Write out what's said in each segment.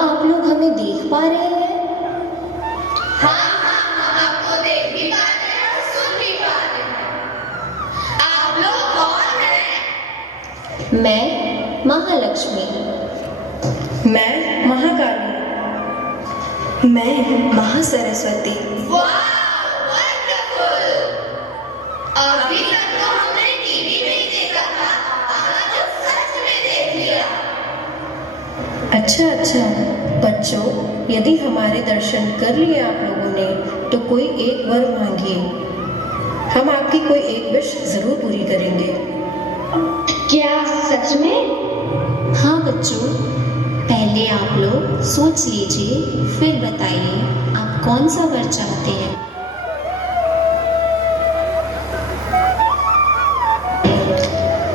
आप लोग हमें देख पा रहे हैं? हाँ, हम आपको देख भी पा रहे हैं और सुन भी पा रहे हैं। आप लोग कौन हैं? मैं महालक्ष्मी। मैं महाकाली। मैं महासरस्वती। वाह, वंडरफुल। अभी तक तो हमने टीवी में ही देखा था, आज तो सच में देख लिया। अच्छा बच्चों, यदि हमारे दर्शन कर लिए आप लोगों ने तो कोई एक वर मांगिए। हम आपकी कोई एक विश जरूर पूरी करेंगे। क्या सच में? हाँ बच्चों, पहले आप लोग सोच लीजिए, फिर बताइए आप कौन सा वर चाहते हैं।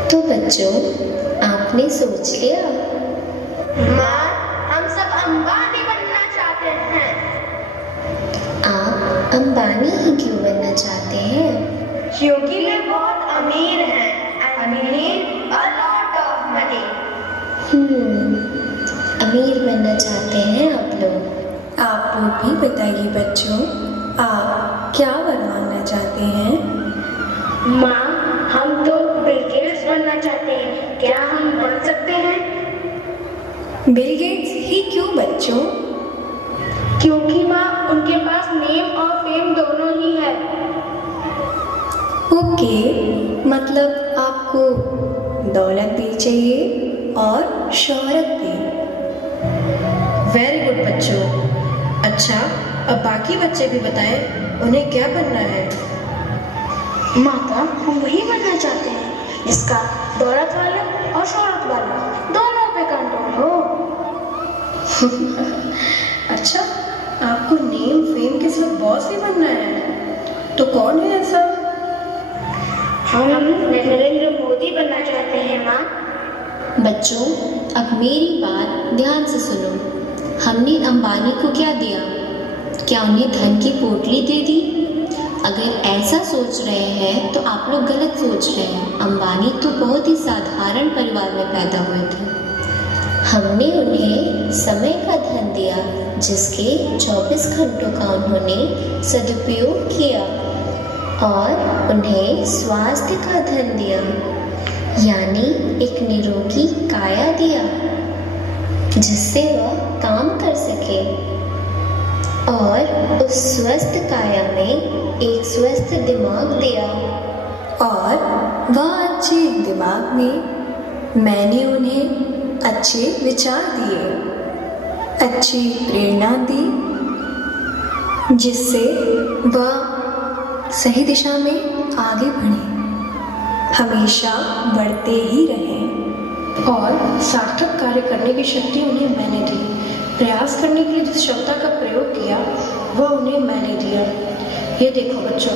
तो बच्चों, आपने सोच लिया? माँ, हम सब अंबानी बनना चाहते हैं। आप अंबानी ही क्यों बनना चाहते हैं? क्योंकि वे बहुत अमीर हैं। And we need a lot of money. अमीर बनना चाहते हैं आप लोग? आप लोग भी बताइए बच्चों, आप क्या वर मांगना चाहते हैं? माँ, हम तो बिल गेट्स बनना चाहते हैं। क्या हम बन सकते हैं? बिल गेट्स ही क्यों बच्चों? क्योंकि माँ, उनके पास नेम और फेम दोनों ही है। ओके, मतलब आपको दौलत भी चाहिए और शोहरत भी। वेरी गुड बच्चों। अच्छा, अब बाकी बच्चे भी बताएं उन्हें क्या बनना है। माता, हम वही बनना चाहते हैं जिसका दौलत वाला और शोहरत वाला दोनों पे कंट्रोल हो। अच्छा, आपको नेम फेम के साथ बॉस भी बनना है? तो कौन है ऐसा? हम नरेंद्र मोदी बनना चाहते हैं माँ। बच्चों, अब मेरी बात ध्यान से सुनो। हमने अंबानी को क्या दिया? क्या उन्हें धन की पोटली दे दी? अगर ऐसा सोच रहे हैं तो आप लोग गलत सोच रहे हैं। अंबानी तो बहुत ही साधारण परिवार में पैदा हुए थे। हमने उन्हें समय का धन दिया, जिसके 24 घंटों का उन्होंने सदुपयोग किया, और उन्हें स्वास्थ्य का धन दिया, यानी एक निरोगी काया दिया, जिससे वह काम कर सके। और उस स्वस्थ काया में एक स्वस्थ दिमाग दिया, और वह अच्छे दिमाग में मैंने उन्हें अच्छे विचार दिए, अच्छी प्रेरणा दी, जिससे वह सही दिशा में आगे बढ़े, हमेशा बढ़ते ही रहें। और सार्थक कार्य करने की शक्ति उन्हें मैंने दी। प्रयास करने के लिए जिस क्षमता का प्रयोग किया वह उन्हें मैंने दिया। ये देखो बच्चों।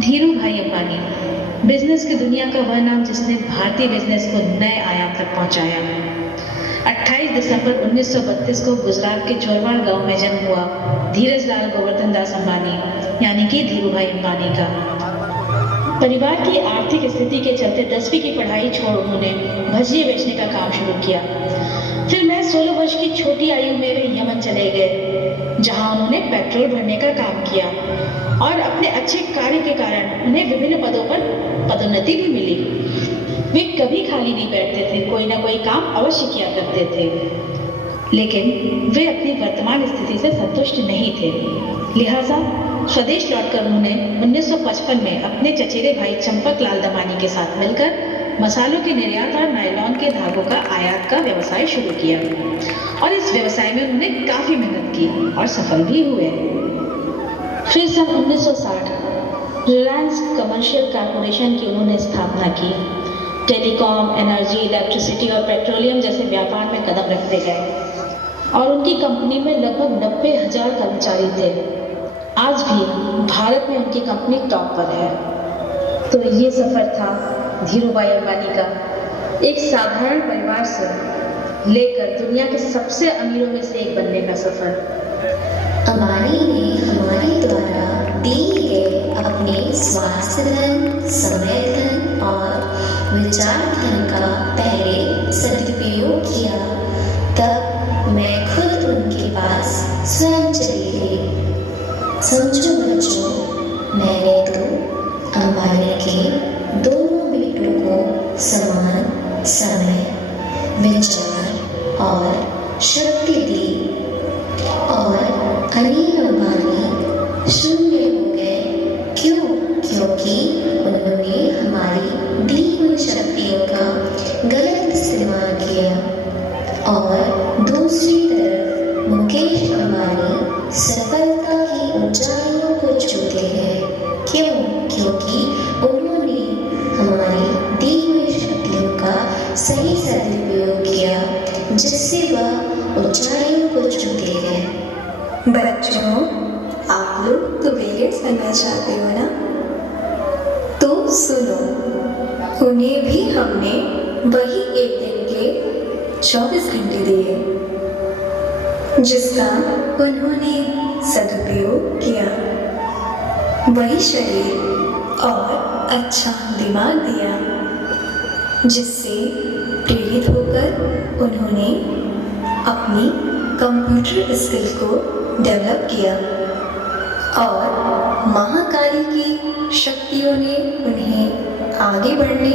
धीरू भाई अंबानी, बिजनेस की दुनिया का वह नाम जिसने भारतीय बिजनेस को नए आयाम तक पहुंचाया। 28 दिसंबर 1932 को गुजरात के चोरवाड़ गांव में जन्म हुआ धीरज लाल गोवर्धन दास अंबानी, यानी कि धीरू भाई अंबानी का। परिवार की आर्थिक स्थिति के चलते 10वीं की पढ़ाई छोड़ उन्होंने भजिए बेचने का काम शुरू किया। फिर महज 16 वर्ष की छोटी आयु में वे यमन चले गए, जहां उन्होंने पेट्रोल भरने का काम किया, और अपने अच्छे कार्य के कारण उन्हें विभिन्न पदों पर पदोन्नति भी मिली। वे कभी खाली नहीं बैठते थे, कोई ना कोई काम अवश्य किया करते थे। लेकिन वे अपनी वर्तमान स्थिति से संतुष्ट नहीं थे, लिहाजा स्वदेश लौटकर उन्होंने 1955 में अपने चचेरे भाई चंपक लाल दमानी के साथ मिलकर मसालों के निर्यात और नायलॉन के धागों का आयात का व्यवसाय शुरू किया, और इस व्यवसाय में उन्होंने काफी मेहनत की और सफल भी हुए। फिर सन 1960 रिलायंस कमर्शियल कॉरपोरेशन की उन्होंने स्थापना की। टेलीकॉम, एनर्जी, इलेक्ट्रिसिटी और पेट्रोलियम जैसे व्यापार में कदम रखते गए, और उनकी कंपनी में लगभग 90,000 कर्मचारी थे। आज भी भारत में उनकी कंपनी टॉप पर है। तो ये सफर था धीरू भाई अंबानी का, एक साधारण परिवार से लेकर दुनिया के सबसे अमीरों में से एक बनने का सफर। अंबानी ने हमारे द्वारा दिए गए अपने स्वास्थ्य धन, समय धन और विचार धन का पहले सदुपयोग किया, पास स्वयं चली गई। समझो बच्चों, मैंने तो अंबानी के दोनों बेटों को समान समय, विचार और शक्ति दी और अनिल अंबानी शून्य हो गए। क्यों? क्योंकि उन्होंने हमारी दी हुई शक्तियों का गलत इस्तेमाल किया। और दूसरी तरफ मुकेश अंबानी सफलता की ऊंचाइयों को छूते हैं। क्यों? क्योंकि उन्होंने हमारी दी हुई शक्तियों का सही सदुपयोग किया, जिससे वह ऊंचाइयों को छूते हैं। बच्चों, आप लोग तो बिल गेट्स बनना चाहते हो ना? तो सुनो, उन्हें भी हमने वही एक दिन के 24 घंटे दिए, जिसका उन्होंने सदुपयोग किया। वही शरीर और अच्छा दिमाग दिया, जिससे प्रेरित होकर उन्होंने अपनी कंप्यूटर स्किल को डेवलप किया। और महाकाली की शक्तियों ने उन्हें आगे बढ़ने,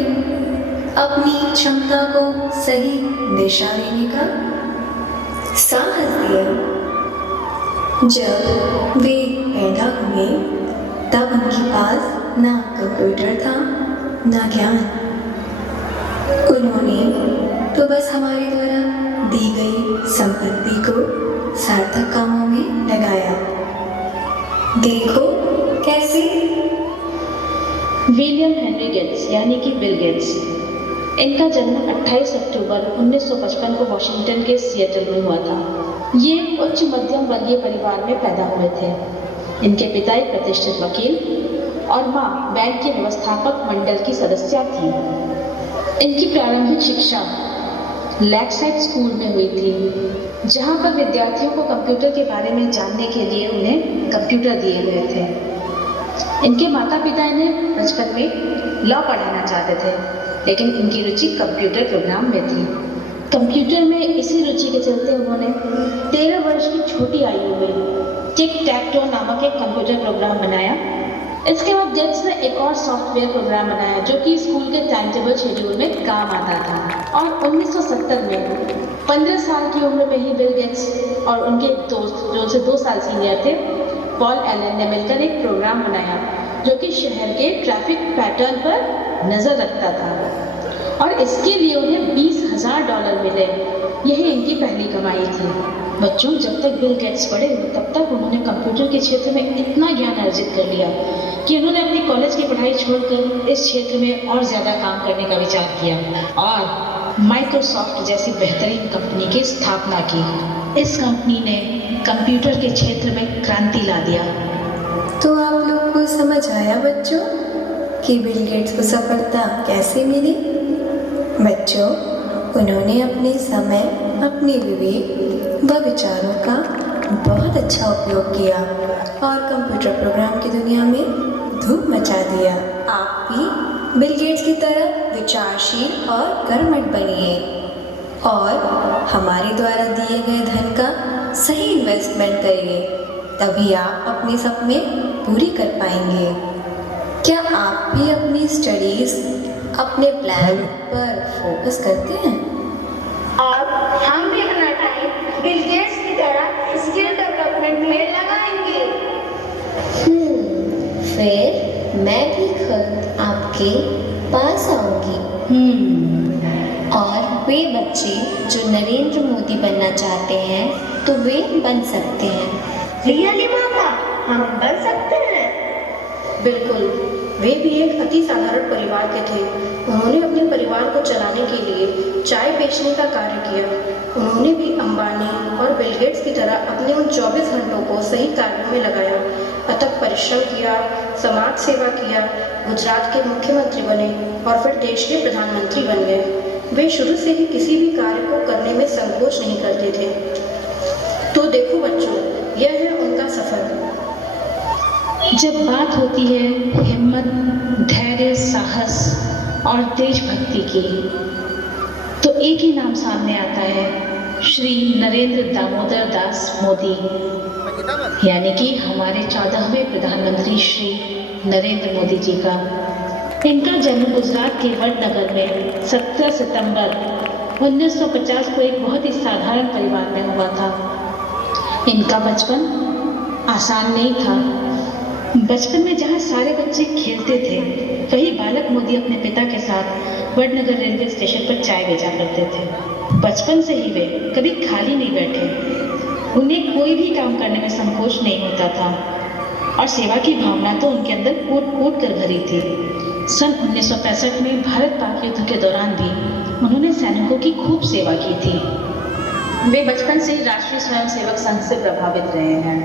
अपनी क्षमता को सही दिशा देने का साहस दिया। जब वे पैदा हुए तब उनके पास ना कंप्यूटर था ना ज्ञान। उन्होंने तो बस हमारे द्वारा दी गई संपत्ति को सार्थक कामों में लगाया। देखो कैसे। विलियम हेनरी गेट्स यानी कि बिल गेट्स, इनका जन्म 28 अक्टूबर 1955 को वॉशिंगटन के सिएटल में हुआ था। ये उच्च मध्यम वर्गीय परिवार में पैदा हुए थे। इनके पिता एक प्रतिष्ठित वकील और मां बैंक के व्यवस्थापक मंडल की सदस्य थी। इनकी प्रारंभिक शिक्षा लैक्साइड स्कूल में हुई थी, जहां पर विद्यार्थियों को कंप्यूटर के बारे में जानने के लिए उन्हें कंप्यूटर दिए गए थे। इनके माता पिता इन्हें बचपन में लॉ पढ़ाना चाहते थे, लेकिन इनकी रुचि कंप्यूटर प्रोग्राम में थी। कंप्यूटर में इसी रुचि के चलते उन्होंने 13 वर्ष की छोटी आयु में टिक टैक टो नामक एक कंप्यूटर प्रोग्राम बनाया। इसके बाद गेट्स ने एक और सॉफ्टवेयर प्रोग्राम बनाया जो कि स्कूल के टाइम टेबल शेड्यूल में काम आता था। और 1970 में 15 साल की उम्र में ही बिल गेट्स और उनके दोस्त, जो उनसे 2 साल सीनियर थे, पॉल एलन ने मिलकर एक प्रोग्राम बनाया जो कि शहर के ट्रैफिक पैटर्न पर नजर रखता था। और इसके लिए उन्हें $20,000 मिले। यही इनकी पहली कमाई थी। बच्चों, जब तक बिल गेट्स पढ़े तब तक उन्होंने कंप्यूटर के क्षेत्र में इतना ज्ञान अर्जित कर लिया कि उन्होंने अपनी कॉलेज की पढ़ाई छोड़कर इस क्षेत्र में और ज्यादा काम करने का विचार किया और माइक्रोसॉफ्ट जैसी बेहतरीन कंपनी की स्थापना की। इस कंपनी ने कंप्यूटर के क्षेत्र में क्रांति ला दिया। तो आप लोग को समझ आया बच्चों कि बिल गेट्स को सफलता कैसे मिली? बच्चों, उन्होंने अपने समय, अपने विवेक व विचारों का बहुत अच्छा उपयोग किया और कंप्यूटर प्रोग्राम की दुनिया में धूम मचा दिया। आप भी बिल गेट्स की तरह विचारशील और कर्मठ बनिए और हमारे द्वारा दिए गए धन का सही इन्वेस्टमेंट करिए, तभी आप अपने सपने पूरी कर पाएंगे। क्या आप भी अपनी स्टडीज, अपने प्लान पर फोकस करते हैं? और हम भी अपना टाइम बिल गेट्स की तरह स्किल डेवलपमेंट में लगाएंगे। फिर मैं भी खुद आपके पास आऊंगी। और वे बच्चे जो नरेंद्र मोदी बनना चाहते हैं तो वे बन सकते हैं। रियली माता, हम बन सकते हैं? बिल्कुल, वे भी एक अति साधारण परिवार के थे। उन्होंने अपने परिवार को चलाने के लिए चाय बेचने का कार्य किया। उन्होंने भी अंबानी और बिल गेट्स की तरह अपने उन 24 घंटों को सही कार्यों में लगाया, अथक परिश्रम किया, समाज सेवा किया, गुजरात के मुख्यमंत्री बने और फिर देश के प्रधानमंत्री बन गए। वे शुरू से ही किसी भी कार्य को करने में संकोच नहीं करते थे। तो देखो बच्चों, यह है उनका सफर। जब बात होती है हिम्मत, धैर्य, साहस और देशभक्ति की, तो एक ही नाम सामने आता है, श्री नरेंद्र दामोदर दास मोदी, यानी कि हमारे 14वें प्रधानमंत्री श्री नरेंद्र मोदी जी का। इनका जन्म गुजरात के वडनगर में 17 सितंबर 1950 को एक बहुत ही साधारण परिवार में हुआ था। इनका बचपन आसान नहीं था। बचपन में जहाँ सारे बच्चे खेलते थे, वही बालक मोदी अपने पिता के साथ वडनगर रेलवे स्टेशन पर चाय बेचा करते थे। बचपन से ही वे कभी खाली नहीं बैठे। उन्हें कोई भी काम करने में संकोच नहीं होता था और सेवा की भावना तो उनके अंदर कूट कूट कर भरी थी। सन 1965 में भारत पाक युद्ध के दौरान भी उन्होंने सैनिकों की खूब सेवा की थी। वे बचपन से ही राष्ट्रीय स्वयंसेवक संघ से प्रभावित रहे हैं।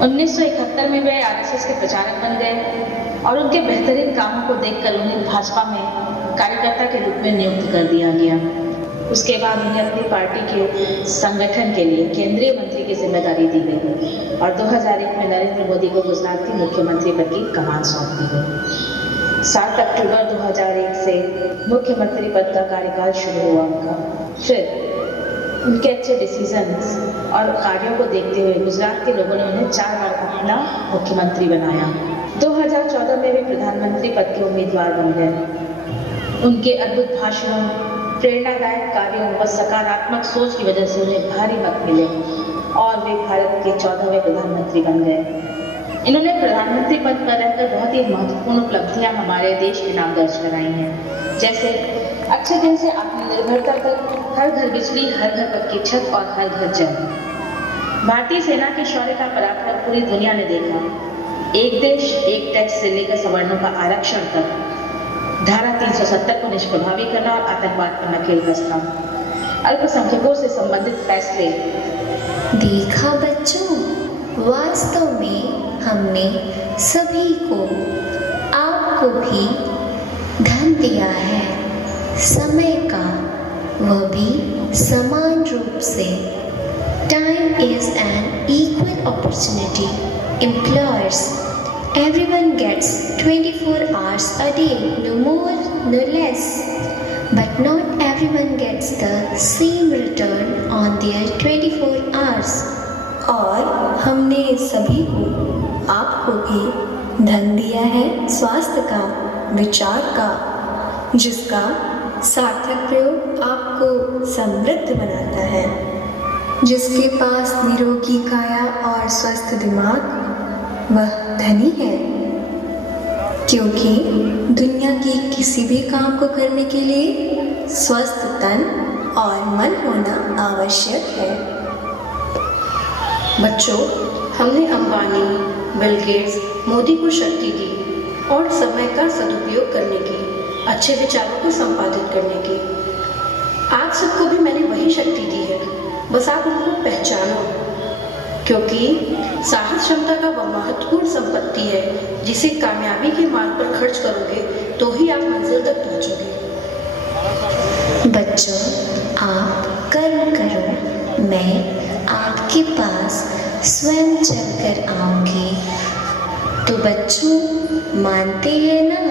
1971 में वे आरएसएस के प्रचारक बन गए और उनके बेहतरीन कामों को देखकर उन्हें भाजपा में कार्यकर्ता के रूप में नियुक्त कर दिया गया। उसके बाद उन्हें अपनी पार्टी के संगठन के लिए केंद्रीय मंत्री की जिम्मेदारी दी गई और 2001 में नरेंद्र मोदी को गुजरात की मुख्यमंत्री पद की कमान सौंप दी गई। 7 अक्टूबर 2001 से मुख्यमंत्री पद का कार्यकाल शुरू हुआ उनका। फिर उनके अच्छे डिसीजंस और कार्यों को देखते हुए गुजरात के लोगों ने उन्हें 4 बार अपना मुख्यमंत्री बनाया। 2014 में वे प्रधानमंत्री पद के उम्मीदवार बन गए। उनके अद्भुत भाषणों, प्रेरणादायक कार्यों व सकारात्मक सोच की वजह से उन्हें भारी मत मिले और वे भारत के 14वें प्रधानमंत्री बन गए। इन्होंने प्रधानमंत्री पद पर रहकर बहुत ही महत्वपूर्ण उपलब्धियां हमारे देश के नाम दर्ज कराई हैं, जैसे अच्छे दिन से आत्मनिर्भरता तक, हर घर बिजली, हर घर पक्की छत और हर घर जल। भारतीय सेना के शौर्य का पराक्रम पूरी दुनिया ने देखा। एक देश एक टैक्स से लेकर सवर्णों का आरक्षण तक, धारा 370 को निष्प्रभावी करना और आतंकवाद पर नकेल कसना, अल्पसंख्यकों से संबंधित फैसले। देखा बच्चों, वास्तव में हमने सभी को, आपको भी धन दिया है, समय का, वह भी समान रूप से। Time is an equal opportunity employers. Everyone gets 24 hours a day, no more, no less. But not everyone gets the same return on their 24 hours. और हमने सभी को, आपको भी धन दिया है स्वास्थ्य का, विचार का, जिसका सार्थक प्रयोग आपको समृद्ध बनाता है। जिसके पास निरोगी काया और स्वस्थ दिमाग, वह धनी है, क्योंकि दुनिया की किसी भी काम को करने के लिए स्वस्थ तन और मन होना आवश्यक है। बच्चों, हमने अंबानी, बिल गेट्स, मोदी को शक्ति दी और समय का सदुपयोग करने की, अच्छे विचारों को संपादित करने की। आप सबको भी मैंने वही शक्ति दी है, बस आप उनको पहचानो, क्योंकि साहस क्षमता का वह महत्वपूर्ण संपत्ति है जिसे कामयाबी के मार्ग पर खर्च करोगे तो ही आप मंजिल तक पहुंचोगे। बच्चों, आप कर्म करो, मैं आपके पास स्वयं चलकर आऊंगी। तो बच्चों, मानते हैं ना,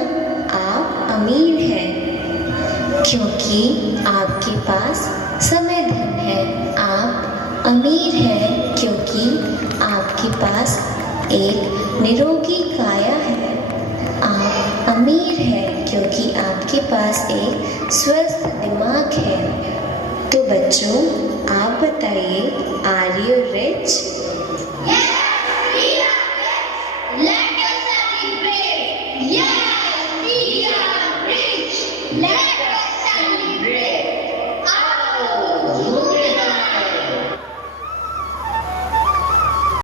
आप अमीर हैं, क्योंकि आपके पास समय धन है। आप अमीर हैं क्योंकि आपके पास एक निरोगी काया है। आप अमीर हैं क्योंकि आपके पास एक स्वस्थ दिमाग है। तो बच्चों, आप बताइए, आर यू रिच?